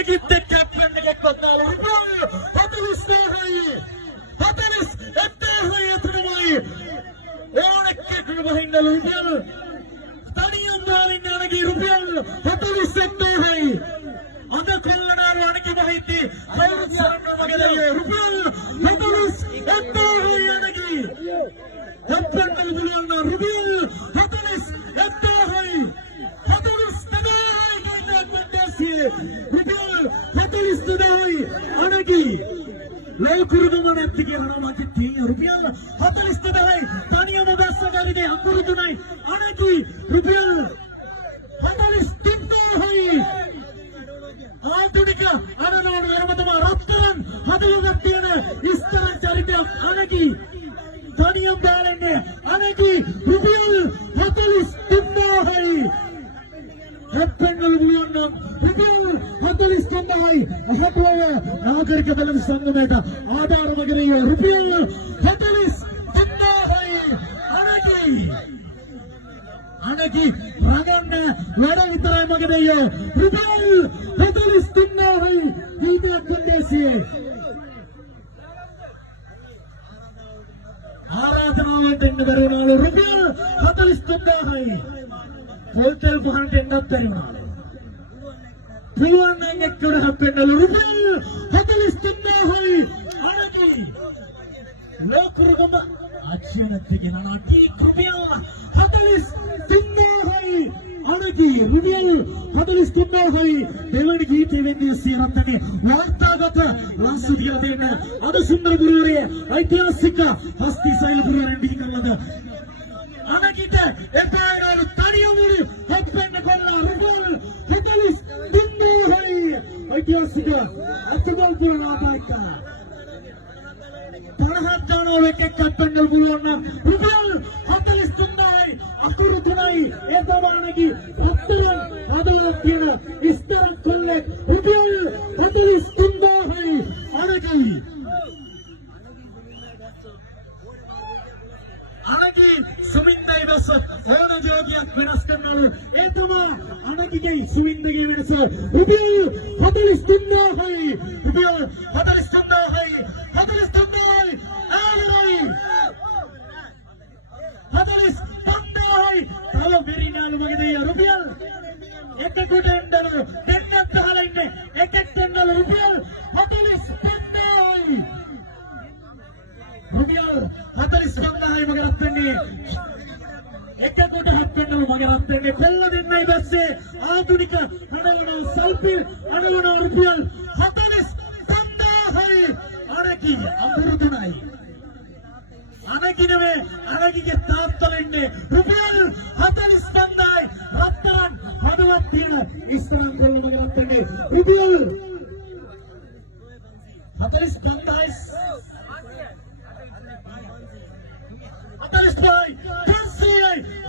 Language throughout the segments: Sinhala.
අනගිත් කැප්ටන් එකක්වත් දාලා රුපියල් 45යි 47යි අතරමයි ඕනෙක්කෙකුට වහින්න රුපියල් තනියම දාලින් අනගි රුපියල් 47යි අද කොල්ලනාරු අනගි වහිද්දී කවුරුත් සරන්න මගේ රුපියල් 47යි අනගි කැප්ටන් බුදුලන්න රුපියල් 47යි 47යි රුපියල් 47යි අනගි ලෝකුරුදුම නැති කියනවා මට තියෙන රුපියල් 47යි තනියම බස්ස ගානේ අකුරුදුනයි අනගි රුපියල් 47යි ආධුනික අනනෝන වරමතම රත්තරන් හදවතක් තියෙන ඉස්තරන් චරිතයක් අනගි තනියම දාලන්නේ අනගි රුපියල් 47යි හැප්පෙන්නලු දුවන්නම් රුපියල් 47යි අහපුව නාගරික බලන සංගමයට ආධාර වගේරිය රුපියල් 47යි අනගි රගන්න වැඩ විතරයි මගේ දෙයියෝ රුපියල් 47යි දීපයක් කොන්දේසියේ ආරාධනාවට එන්න බැරිවනාලු රුපියල් 47යි පොල්තෙල් පහනට එන්නත් බැරිවනාලු පුළුවන් නම් එක්කඩ හැප්පෙන්නලු රුපියල් 47යි අනගි ලෝකුරුගම අච්චනත්තිගෙන නාටි රුපියල් 47යි අනගි රුපියල් 47යි දෙවනි ගීතේ වෙන්නේ සියරත්තනේ වාර්තාගත ලාස්සු කියලා දෙන්න අද සුන්දර ගුරුවරයා ඓතිහාසික හස්ති සෛල ගුරුවරයන් දී කළද අනගිට එපාරවල තනියමුළු හැප්පෙන්න කොල්ලා රුපියල් 47යි ඓතිහාසික අත්බල් පුරන ආදායක 50ක් ගානව එකක් හැප්පෙන්න පුළුවන් නම් රුපියල් 47යි අකුරු 3යි ඒ දවානකි අත්තරන් හදලා කියන ඉස්තර කොල්ලෙක් රුපියල් 47යි අනගි සුමින්දයි බස් ඕන ජෝගියක් වෙනස් කරනවලු ඒ තමයි අනගිගේ සුමින්දගේ වෙනස රුපියල් 47යි රුපියල් 47යි 47යි ආවරයි 47යි තව මෙරිනාලු මගේ දෙය රුපියල් එකකට එන්නලු දෙන්නත් ගහලා ඉන්නේ එකෙක් දෙන්නලු රුපියල් 47යි රුපියල් 47යි මගේ රත්නේ එකකට හැප්පෙන්නලු මගේ රත්නේ කොල්ල දෙන්නයි බැස්සේ ආධුනික අනවන සල්පිල් අනවන රුපියල් 47යි අනගි අකුරු 3යි අනගි නෙවේ අනගිගේ තාත්තලා ඉන්නේ රුපියල් 47යි රත්තරන් හදවත් තියෙන ඉස්තරන් කොල්ල මගේ රත්නේ රුපියල් 47යි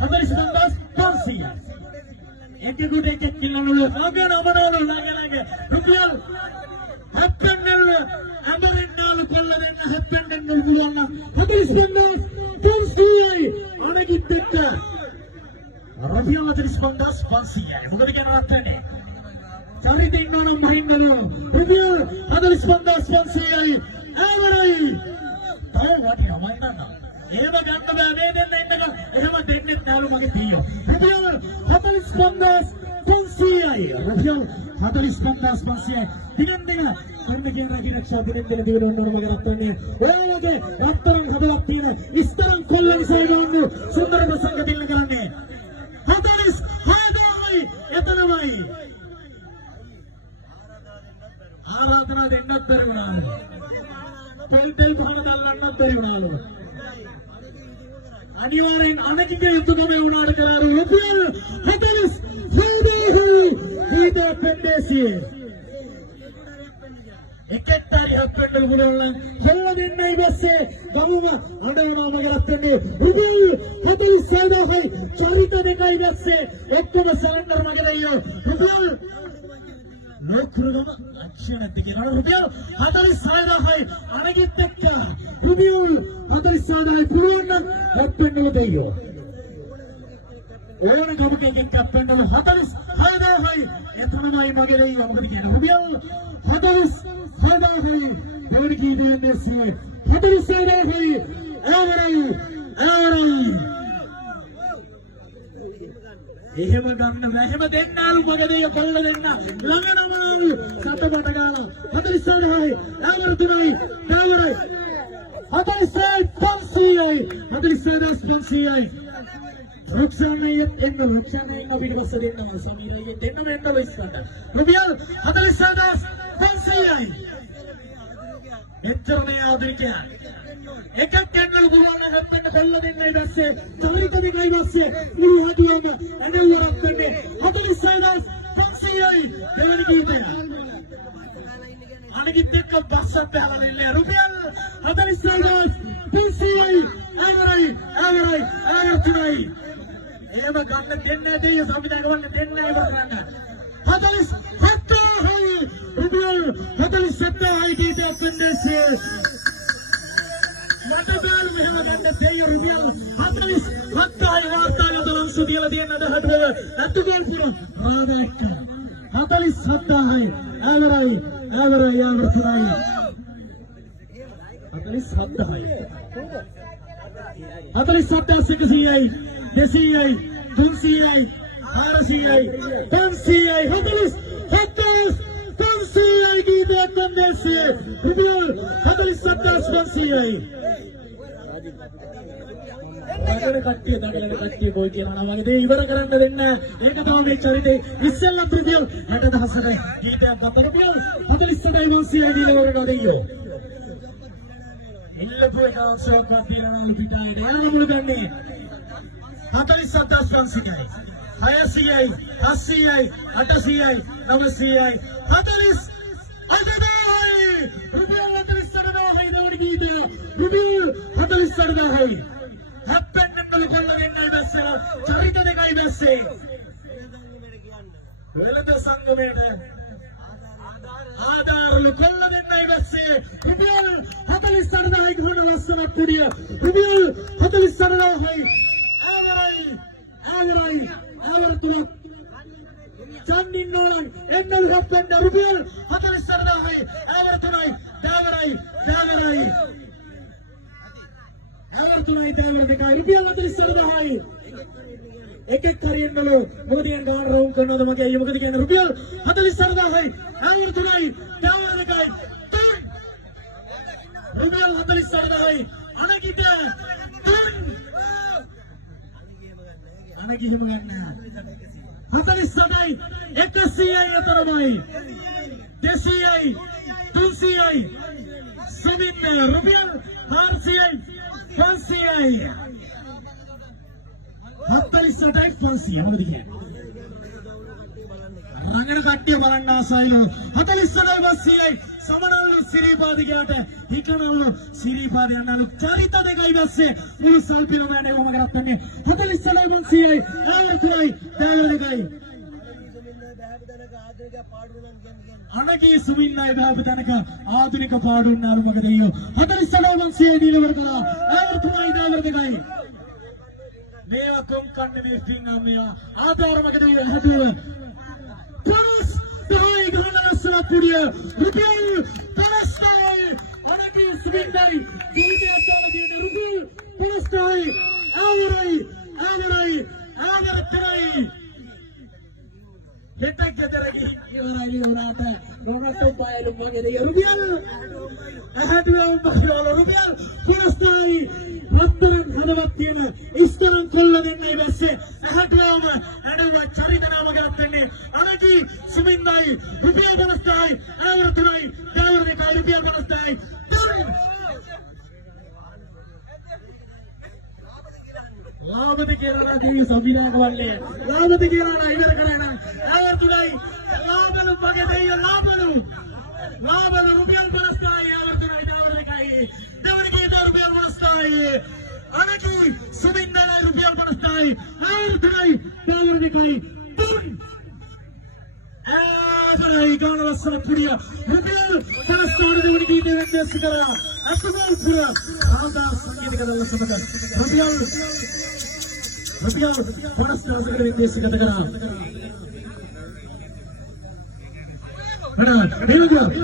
45යි එකෙකුට එකෙක් කිල්ලනවලු නගන අමනවලු ළඟ රුපියල් හැප්පෙන්නලු අමරින්නලු කොල්ල දෙන්න හැප්පෙන්නලු පුළුවන් නම් 45යි අනගිත් එක්ක රුපියල් 45යි මොකද කියනවා නැත්තේ චරිත ඉන්නවනම් මහින්දලු රුපියල් 45යි ආවරයි තව වටිනවා මහින්දන්න එහෙම ගන්න බෑ මේ දෙන්න ඉන්නකම් එහෙම දෙන්නෙත් නැලු මගේ තීයෝ රුපියල් 45යි රුපියල් 45යි දිගින් දිග කොන්න කියන රාජ්‍ය දිගින් දිග දිවෙන්න ඕන මගේ රත්නේ ඔයාලගේ රත්තරන් හදලා තියෙන ඉස්තරන් කොල්ලන් සයිඩෝන්න සුන්දර ප්‍රසංග දෙන්න කරන්නේ 46යි එතනමයි ආරාධනා දෙන්නත් බැරි වුණාලු පොල්තෙල් පහන දැල්ලන්නත් බැරි වුණාලු අනිවාර්යෙන් අනගිගේ යුතුයකම වුණාට කරාරු රුපියල් 47යි ඊට පෙන්දේසියේ එකටරි හැප්පෙන්න පුළුවන් කොල්ල දෙන්නයි බැස්සේ ගමුම අඬනවා මගේ රත්නේ රුපියල් 47යි චරිත දෙකයි බැස්සේ ඔක්කොම සරෙන්ඩර් මගේ දෙයියෝ රුපියල් ලෝකුරුගම අක්ෂණත් කියන රුපියල් 46යි අනගිත් එක්ක රුපියල් 46යි පුළුවන් නම් හැප්පෙන්නලු දෙයියෝ ඕන ගමක එකක් හැප්පෙන්නලු 46 හයදාහයි එතනමයි මගේ දෙයියෝ මොකද කියන්නේ රුපියල් 40000යි දෙවනි ගීතයෙන් දැස්සේ 40000යි ආවරයි එහෙම ගන්න බෑ එහෙම දෙන්නාලු මගේ දෙයියෝ කොල්ල දෙන්න ළඟනමලු සතපට ගාලා 40000යි ආවර තුනයි ආවරයි 47500යි 47500යි Rukshanayat enna Rukshanayat අපිට පස්ස දෙන්නවා සමීරයේ දෙන්න වෙන්න ඉස්සරට රුපියල් 47500යි එච්චරනේ ආදිකයා එකක් ගන්නලු පුළුවන් නම් හත්වෙන්න කොල්ල දෙන්නයි දැස්සේ චරිත දෙකයි දැස්සේ මුළු හදියම ඇඬවරක් වෙන්නේ 47500යි දෙවෙනි ගීතය අනිත් එක්ක බස්සක් බහලා නෙල්ලේ රුපියල් 47500යි ආවරයි තුනයි එහෙම ගන්න දෙන්නේ දෙයියෝ සංවිධානය කරන්න දෙන්නේ ඉවර කරන්න 47000යි රුපියල් 47000යි ගීතයක් දෙන්නේ මට බෑ මෙහෙම ගන්න දෙයියෝ රුපියල් 47000යි වාර්තාගත ලංසු තියලා තියෙන අදහඩුව අතුගල් පුරා රාගයක් 47000යි ආවරයි තුනයි 47000යි 47100යි 200යි 300යි 400යි 500යි 47500යි ගීතයක් දෙන්නේ රුපියල් 47500යි දඩල කට්ටිය බොයි කියනවා නම් වගේ ඉවර කරන්න දෙන්න ඒක තමයි මේ චරිතේ ඉස්සෙල්ලා රුපියල් 60000ක ගීතයක් ගත්ත රුපියල් 47500යි දීලා දෙයියෝ ඉල්ලපු එක අවශ්‍යක තියෙනවා පිටායට යන්න මුළු ගන්නේ 47500යි 600යි 700යි 800යි 900යි 48000යි රුපියල් 48000යි දෙවනි ගීතය රුපියල් 48000යි හැප්පෙන්නත් කොල්ල දෙන්නයි දැස්සලා චරිත දෙකයි දැස්සේ වෙලද සංගමයට ආධාරලු කොල්ල දෙන්නයි දැස්සේ රුපියල් 48000යි ගහන ලස්සන කුඩිය රුපියල් 48000යි ආවර තුනක් චන්නින්නෝලන් එන්නල් හැප්පෙන්න රුපියල් 48000යි ආවර තුනයි දාවරයි දෙකයි රුපියල් 48000යි එකෙක් හරියන්නලු මොකද කියන ගාන රවුම් කරනවද මගේ අයියා මොකද කියන්නේ රුපියල් 48000යි ආවර තුනයි දාවර දෙකයි රුපියල් 48000යි අනගිට අනගිහිම ගන්න 47යි 100යි අතරමයි 200යි 300යි සමින්න රුපියල් 400යි 500යි 48යි 500 මොකද කියන්නේ රංගන කට්ටිය බලන්න ආසයිලු 48යි 500යි සමනල්ලු සිරිපාදිකයට හිටනල්ලු සිරිපාදිය යනලු චරිත දෙකයි දැස්සේ මුළු සල්පිනම යන්නේ කොහොම කරත්තන්නේ 48යි 500යි ආයතනයි දායකයි අනකී සුමින්නයි බහපු තැනක ආධුනික පාඩුන්නාලු මග දෙයියෝ 48යි 500යි දීලවර කළා ආයතනයි දායකයි මේවා කොම්කන්නේ මේ ෆිල්ම් මේවා ආධාර මග දෙයියෝ හදුව පොරස් තයි ගහනස්සන පුඩිය රුපියල් 50යි අනකී සුමින්නයි දීගේ අතලදී රුපියල් 50යි ආවරයි හෙටක් ගෙදර ගිහින් ඉවරයි උනාට රොනට් පායලු මගේ දෙය රුපියල් අහඩුවල් බහවල රුපියල් 50යි රත්තරන් හදවත් තියෙන ඉස්තරන් කොල්ල දෙන්නයි දැස්සේ අහඩුවම ඇඬුව චරිතනාම ගලක් වෙන්නේ අනකී සුමින්නයි රුපියල් 50යි ආවර තුනයි දාවර දෙකයි රුපියල් 50යි ලාභද කියලා දෙවි සබිනාක වල්ලේ ලාභද කියලා ඉවර කරගෙන ආවර්තුලයි ලාභලු මගේ දෙයියෝ ලාභලු රුපියල් 50යි ආවර්තුලයි දාවර එකයි දෙවනි ගීත රුපියල් 50යි අනකී සුමින්දලා රුපියල් 50යි ආවර්තුලයි දාවර දෙකයි තුන් ආවරයි ගානවස්සන පුඩිය රුපියල් 50යි දෙවනි ගීතයෙන් දැස් කරා අසමල් පුර ආදා සංගීතක දවසකට රුපියල් 50,000 දෙස් කත කරා අනේ